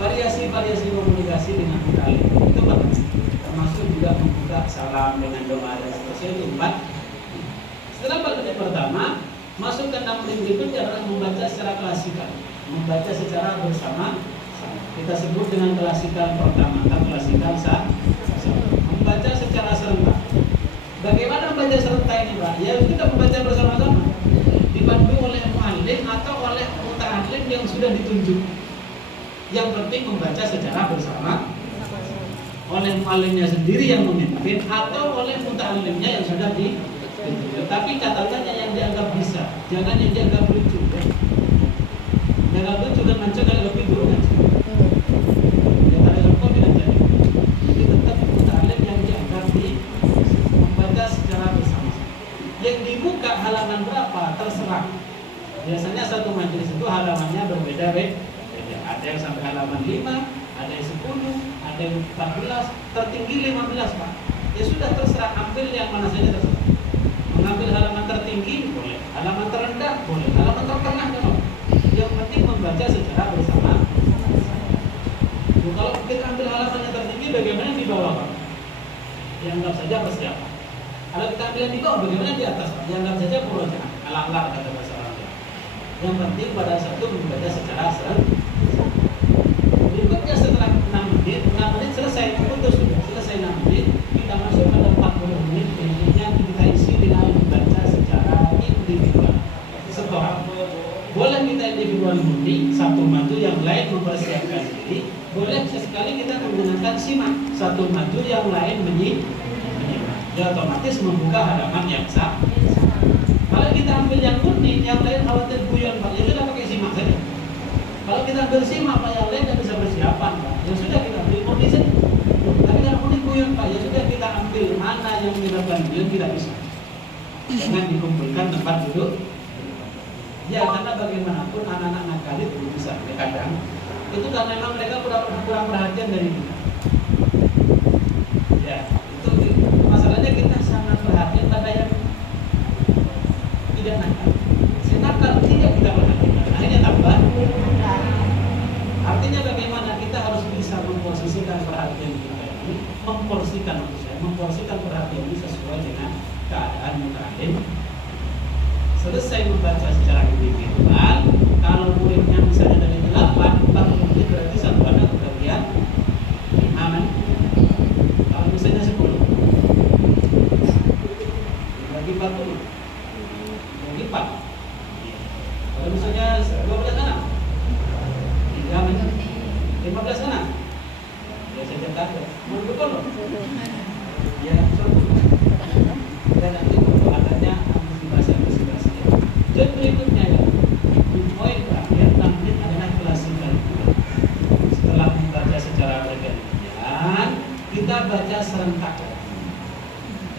variasi komunikasi dengan muta'allim itu bagus, termasuk juga membuka salam dengan doa dan seterusnya itu 4. Setelah bacaan pertama, masuk ke 6 berikutnya adalah membaca secara klasikal, membaca secara bersama. Kita sebut dengan klasikal pertama atau klasikal membaca secara serentak. Bagaimana membaca serentak ini, Pak? Ya kita membaca bersama-sama, dipandu oleh muallim atau oleh muta'allim yang sudah ditunjuk. Yang penting membaca secara bersama, oleh muallimnya sendiri yang memimpin atau oleh muta'allimnya yang sudah ditunjuk. Tapi catatannya yang dianggap bisa, jangan yang dianggap lucu. Dianggap lucu dan ngaco kalau lebih dulu ngaco. Yang ada hukum tidak jadi. Jadi tetap muta'allim yang dianggap membaca secara bersama. Yang dibuka halaman berapa terserah. Biasanya satu majelis itu halamannya berbeda-beda. Ada yang sampai halaman 5, ada yang 10, ada yang 14, tertinggi 15, Pak. Ya sudah terserah, ambil yang mana saja terserah. Mengambil halaman tertinggi boleh, halaman terendah boleh, halaman tertengah boleh. Yang penting membaca secara bersama. Kalau kita ambil halaman yang tertinggi, bagaimana di bawah, Pak? Dianggap saja persiapan. Kalau kita ambil yang di bawah, bagaimana di atas, Pak? Dianggap saja murojaah, ala-ala kata bahasa Arab. Yang penting pada satu membaca secara berikutnya setelah 6 menit selesai, putus sudah selesai 6 menit, kita masuk pada 40 menit yang kita isi dengan membaca secara individual. Setelah boleh kita individual murni, satu maju yang lain mempersiapkan diri, boleh sesekali kita menggunakan simak, satu maju yang lain menyimak. Ya otomatis membuka halaman yang sama. Kalau kita ambil yang murni, yang lain khawatir guyon, Pak, ya sudah pakai simak saja. Kalau kita ambil simak, Pak, yang lain tidak bisa persiapan, Pak, ya sudah kita ambil murni saja. Tapi kalau murni guyon, Pak, ya sudah kita ambil mana yang menyebabkan guyon, tidak bisa. Jangan dikumpulkan tempat duduk. Ya karena bagaimanapun anak-anak nakal itu bisa kadang itu karena memang mereka kurang perhatian dari kita. Ya itu masalahnya kita sangat perhatian pada yang tidak nakal. Si nakal tidak kita perhatikan, akhirnya tambah. Artinya bagaimana kita harus bisa memposisikan perhatian kita ini, memporsikan perhatian ini sesuai dengan keadaan muta'allim. Selesai membaca secara individual, kalau muridnya misalnya dari 8, 40 menit berarti satu anak kebagian 5 menit. Kalau misalnya 10 bagi 40 bagi 4. Kalau misalnya 12 anak 3 menit, 15 anak ya saya cetak mau loh ya dan nanti adanya antisipasi. Dan berikutnya ya, poin terakhir 6 menit adalah klasikal. Setelah membaca secara bergantian, kita baca serentak.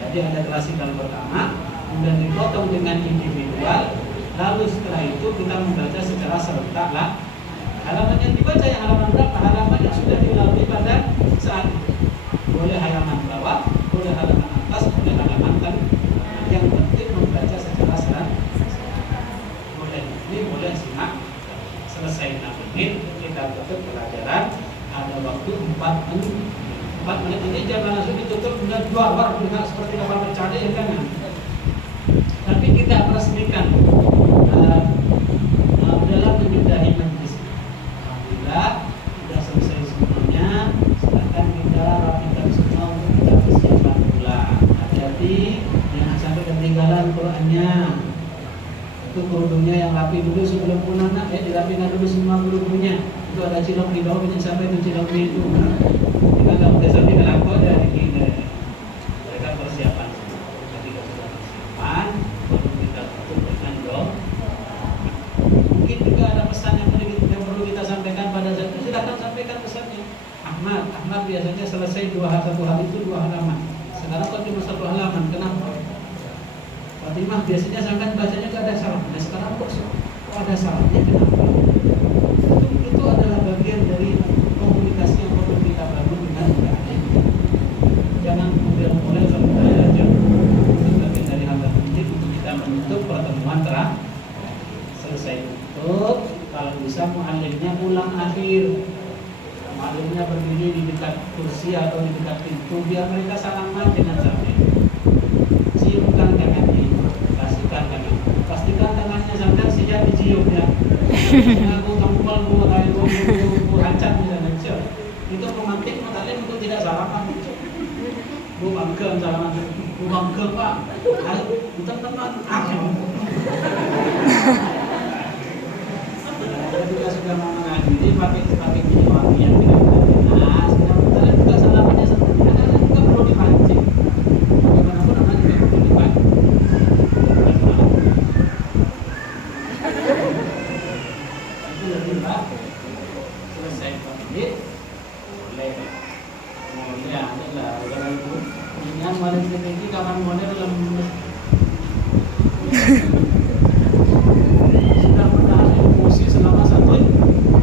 Jadi ada klasikal pertama, kemudian dipotong dengan individual, lalu setelah itu kita membaca secara serentak lah. Halaman yang dibaca yang halaman berapa? Halaman yang sudah dilalui pada saat itu. Boleh halaman bawah, boleh halaman atas, boleh halaman kan. Yang penting membaca secara serentak. Ini boleh simak. Selesai 6 menit kita tutup pelajaran. Ada waktu 4 menit. 4 menit ini jangan langsung ditutup dengan 2 war dengan seperti kapal bercanda ya kan. Tapi kita resmikan dalam menyudahi majelis. Alhamdulillah sudah selesai semuanya. Silakan kita rapikan semua untuk kita persiapan pulang. Hati-hati jangan sampai ketinggalan Qurannya. Itu kerudungnya yang rapi dulu sebelum pulang, nak, ya dirapikan dulu semua kerudungnya. Itu ada cilok di bawah, jangan sampai itu ciloknya itu. Kita nggak boleh sampai ke langkau dari kita. Mereka persiapan. Ketika sudah persiapan, baru kita tutup dengan doa. Mungkin juga ada pesan yang perlu kita sampaikan pada saat itu. Silakan sampaikan pesannya. Ahmad biasanya selesai 1 hari itu 2 halaman. Sekarang kok cuma 1 halaman, kenapa? Fatimah biasanya sampai bacanya gak ada salah. Nah sekarang kok ada salahnya, kenapa? Itu adalah bagian dari komunikasi yang perlu kita bangun dengan murid. Jangan kemudian mulai sampai aja. Itu bagian dari hal penting untuk kita menutup pertemuan terakhir. Selesai tutup, kalau bisa muallimnya pulang akhir. taklimnya berdiri di dekat kursi atau di dekat pintu, biar mereka salaman dengan sambil ciumkan tangannya, pastikan tangannya sampai sejak dicium ya. Aku tampal bu, ayo bu hancam misalnya, itu pemantik taklim untuk tidak salaman. Bu bangke salaman, bu bangke pak, ayo teman-teman, Kita juga sudah mau mengakhiri pakai gini wangi yang tidak benar. Sudah betul juga salamannya sendiri. Kadang-kadang juga perlu dipancing. Bagaimanapun anak juga perlu dipancing. Itu lebih pak. Selesai pamit. Boleh. Boleh ada lah. Kalau itu yang paling tinggi kapan boleh dalam sudah menahan emosi selama 1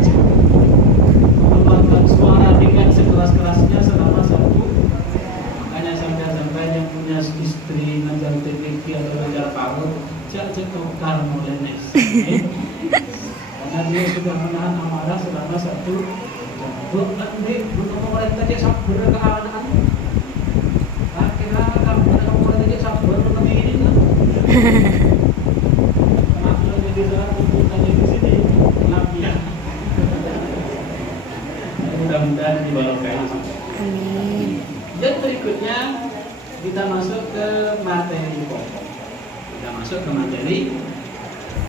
jam, mengeluarkan suara dengan sekeras-kerasnya selama 1. Makanya sampai yang punya istri ngajar TPQ atau ngajar PAUD jangan tukar molenes, karena dia sudah menahan amarah selama 1 jam. Untuk pemerintah dia sabar ke anak-anak. Kira kamu pemerintah dia sabar untuk ini lah. Mudah-mudahan diberkahi. Amin. Dan berikutnya kita masuk ke materi pokok. Kita masuk ke materi